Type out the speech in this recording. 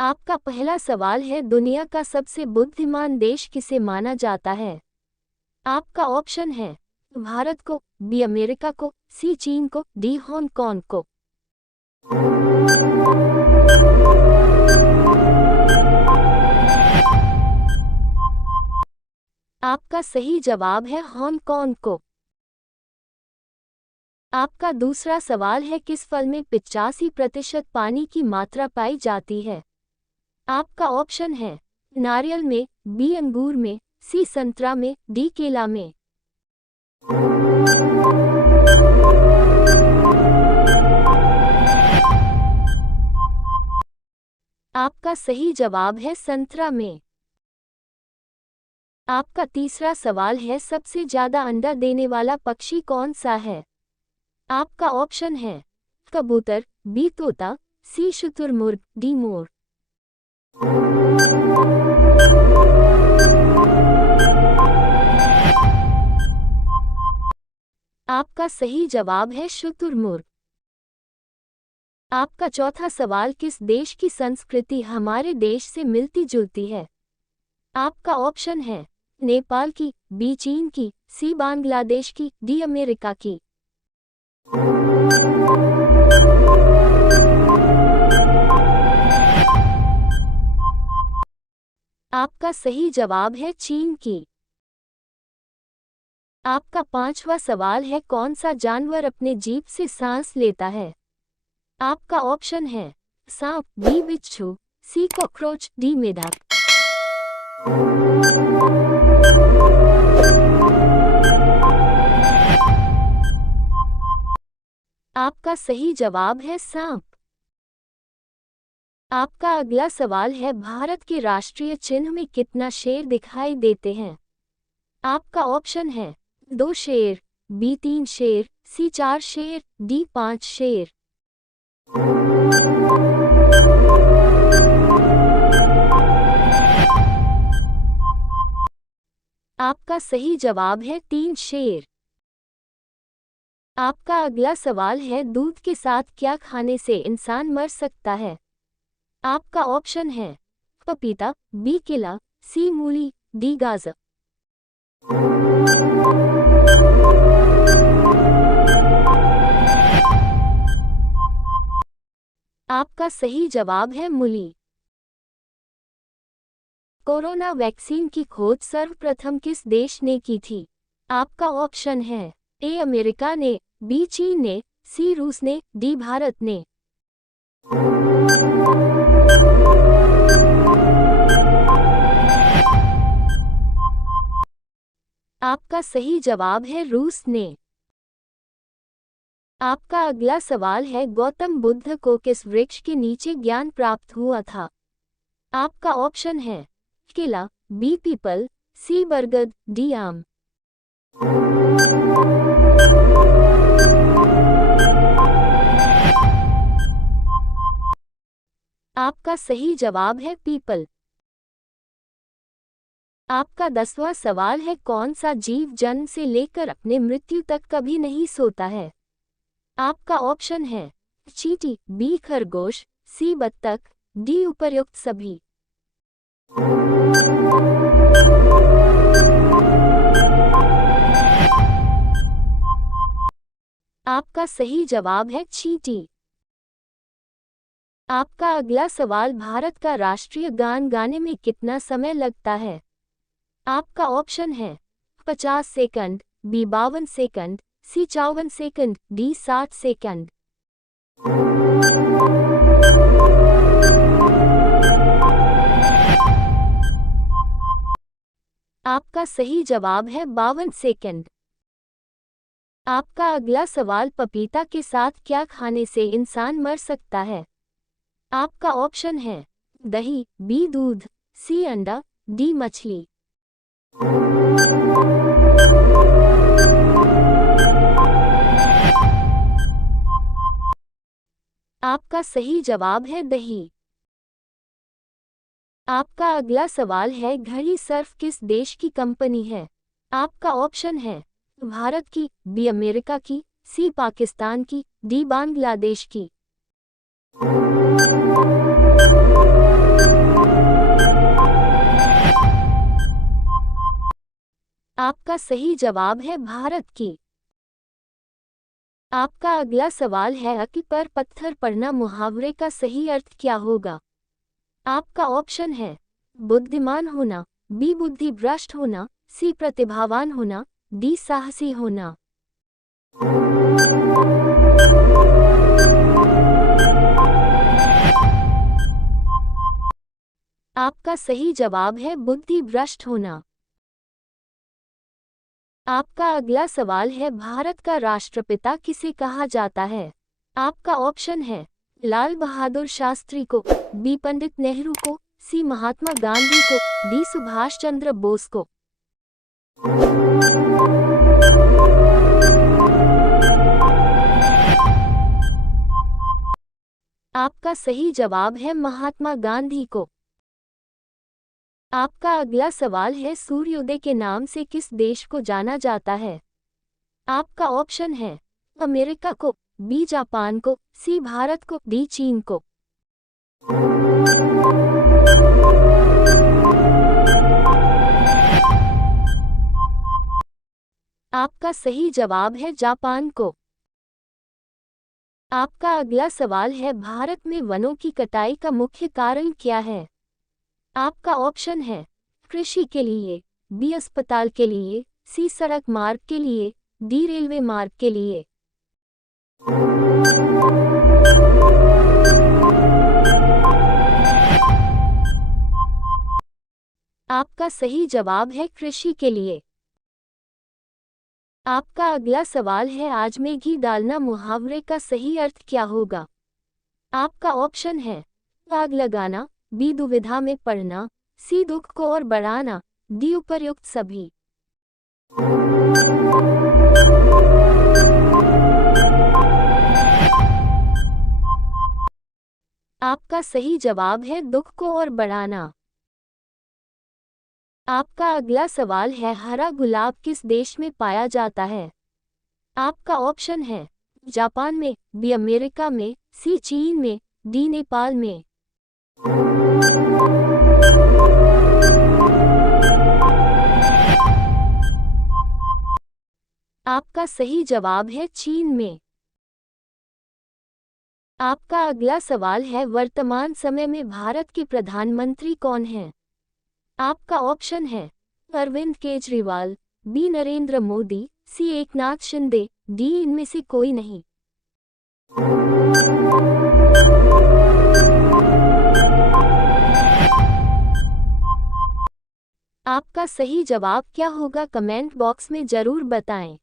आपका पहला सवाल है, दुनिया का सबसे बुद्धिमान देश किसे माना जाता है? आपका ऑप्शन है भारत को, बी अमेरिका को, सी चीन को, डी हांगकांग को। आपका सही जवाब है हांगकांग को। आपका दूसरा सवाल है, किस फल में 85% पानी की मात्रा पाई जाती है? आपका ऑप्शन है नारियल में, बी अंगूर में, सी संतरा में, डी केला में। आपका सही जवाब है संतरा में। आपका तीसरा सवाल है, सबसे ज्यादा अंडा देने वाला पक्षी कौन सा है? आपका ऑप्शन है कबूतर, बी तोता, सी शुतुरमुर्ग, डी मोर। आपका सही जवाब है शुतुरमुर्ग। आपका चौथा सवाल, किस देश की संस्कृति हमारे देश से मिलती जुलती है? आपका ऑप्शन है नेपाल की, बी चीन की, सी बांग्लादेश की, डी अमेरिका की। आपका सही जवाब है चीन की। आपका पांचवा सवाल है, कौन सा जानवर अपने जीभ से सांस लेता है? आपका ऑप्शन है सांप, बी बिच्छू, सी कॉकरोच, डी मेढक। आपका सही जवाब है सांप। आपका अगला सवाल है, भारत के राष्ट्रीय चिन्ह में कितना शेर दिखाई देते हैं? आपका ऑप्शन है 2 शेर, बी 3 शेर, सी 4 शेर, डी 5 शेर। आपका सही जवाब है 3 शेर। आपका अगला सवाल है, दूध के साथ क्या खाने से इंसान मर सकता है? आपका ऑप्शन है पपीता, बी केला, सी मूली, डी गाजर। आपका सही जवाब है मूली। कोरोना वैक्सीन की खोज सर्वप्रथम किस देश ने की थी? आपका ऑप्शन है ए अमेरिका ने, बी चीन ने, सी रूस ने, डी भारत ने। आपका सही जवाब है रूस ने। आपका अगला सवाल है, गौतम बुद्ध को किस वृक्ष के नीचे ज्ञान प्राप्त हुआ था? आपका ऑप्शन है केला, बी पीपल, सी बरगद, डी आम। आपका सही जवाब है पीपल। आपका 10वां सवाल है, कौन सा जीव जन्म से लेकर अपने मृत्यु तक कभी नहीं सोता है? आपका ऑप्शन है चींटी, बी खरगोश, सी बत्तख, डी उपर्युक्त सभी। आपका सही जवाब है चींटी। आपका अगला सवाल, भारत का राष्ट्रीय गान गाने में कितना समय लगता है? आपका ऑप्शन है 50 सेकंड, बी 52 सेकंड, सी 54 सेकंड, डी 60 सेकंड। आपका सही जवाब है 52 सेकंड। आपका अगला सवाल, पपीता के साथ क्या खाने से इंसान मर सकता है? आपका ऑप्शन है दही, बी दूध, सी अंडा, डी मछली। आपका सही जवाब है दही। आपका अगला सवाल है, घड़ी सर्फ किस देश की कंपनी है? आपका ऑप्शन है भारत की, बी अमेरिका की, सी पाकिस्तान की, डी बांग्लादेश की। आपका सही जवाब है भारत की। आपका अगला सवाल है अकी पर पत्थर पड़ना मुहावरे का सही अर्थ क्या होगा? आपका ऑप्शन है बुद्धिमान होना, बी बुद्धि भ्रष्ट होना, सी प्रतिभावान होना, डी साहसी होना। आपका सही जवाब है बुद्धि भ्रष्ट होना। आपका अगला सवाल है भारत का राष्ट्रपिता किसे कहा जाता है? आपका ऑप्शन है लाल बहादुर शास्त्री को, बी पंडित नेहरू को, सी महात्मा गांधी को, डी सुभाष चंद्र बोस को। आपका सही जवाब है महात्मा गांधी को। आपका अगला सवाल है सूर्योदय के नाम से किस देश को जाना जाता है? आपका ऑप्शन है अमेरिका को, बी जापान को, सी भारत को, डी चीन को। आपका सही जवाब है जापान को। आपका अगला सवाल है भारत में वनों की कटाई का मुख्य कारण क्या है? आपका ऑप्शन है कृषि के लिए, बी अस्पताल के लिए, सी सड़क मार्ग के लिए, डी रेलवे मार्ग के लिए। आपका सही जवाब है कृषि के लिए। आपका अगला सवाल है आज में घी डालना मुहावरे का सही अर्थ क्या होगा? आपका ऑप्शन है आग लगाना, बी दुविधा में पड़ना, सी दुख को और बढ़ाना, डी उपर्युक्त सभी। आपका सही जवाब है दुख को और बढ़ाना। आपका अगला सवाल है हरा गुलाब किस देश में पाया जाता है? आपका ऑप्शन है जापान में, बी अमेरिका में, सी चीन में, डी नेपाल में। आपका सही जवाब है चीन में। आपका अगला सवाल है वर्तमान समय में भारत के प्रधानमंत्री कौन हैं? आपका ऑप्शन है अरविंद केजरीवाल, बी नरेंद्र मोदी, सी एकनाथ शिंदे, डी इनमें से कोई नहीं। आपका सही जवाब क्या होगा कमेंट बॉक्स में जरूर बताएं।